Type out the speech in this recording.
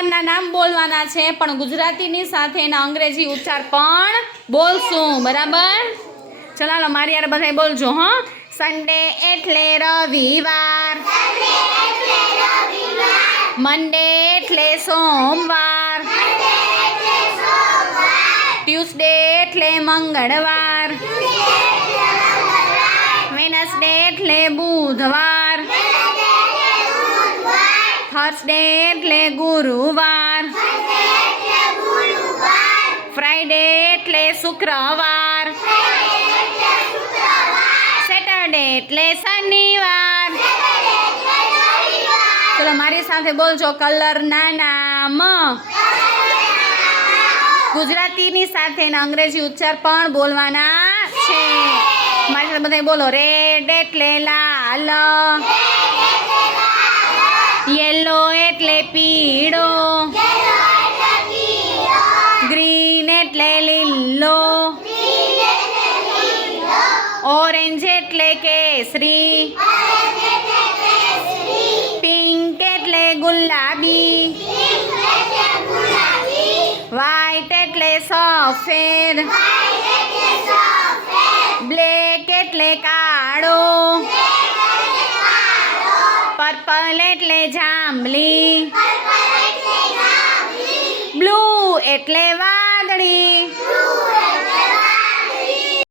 કલરના નામ બોલવાના છે, પણ ગુજરાતીની સાથે એના અંગ્રેજી ઉચ્ચાર પણ બોલશું. બરાબર? ચલો મારી યાર બધાય બોલજો. હા, સન્ડે એટલે રવિવાર, મંડે એટલે સોમવાર, ટ્યુસડે એટલે મંગળવાર, વેનસડે એટલે બુધવાર, થર્સડે એટલે ગુરુવાર, ફ્રાઈડે એટલે શુક્રવાર, સેટરડે એટલે શનિવાર. ચલો મારી સાથે બોલજો કલરના નામ. ગુજરાતીની સાથે અંગ્રેજી ઉચ્ચાર પણ બોલવાના છે. મારી સાથે બધા બોલો. રેડ એટલે લાલ, યેલો એટલે પીળો, ગ્રીન એટલે લીલો, ઓરેન્જ એટલે કેસરી, પિંક એટલે ગુલાબી, વ્હાઈટ એટલે સફેદ, બ્લેક એટલે કાળો, પર્પલ એટલે જાંબલી, બ્લુ એટલે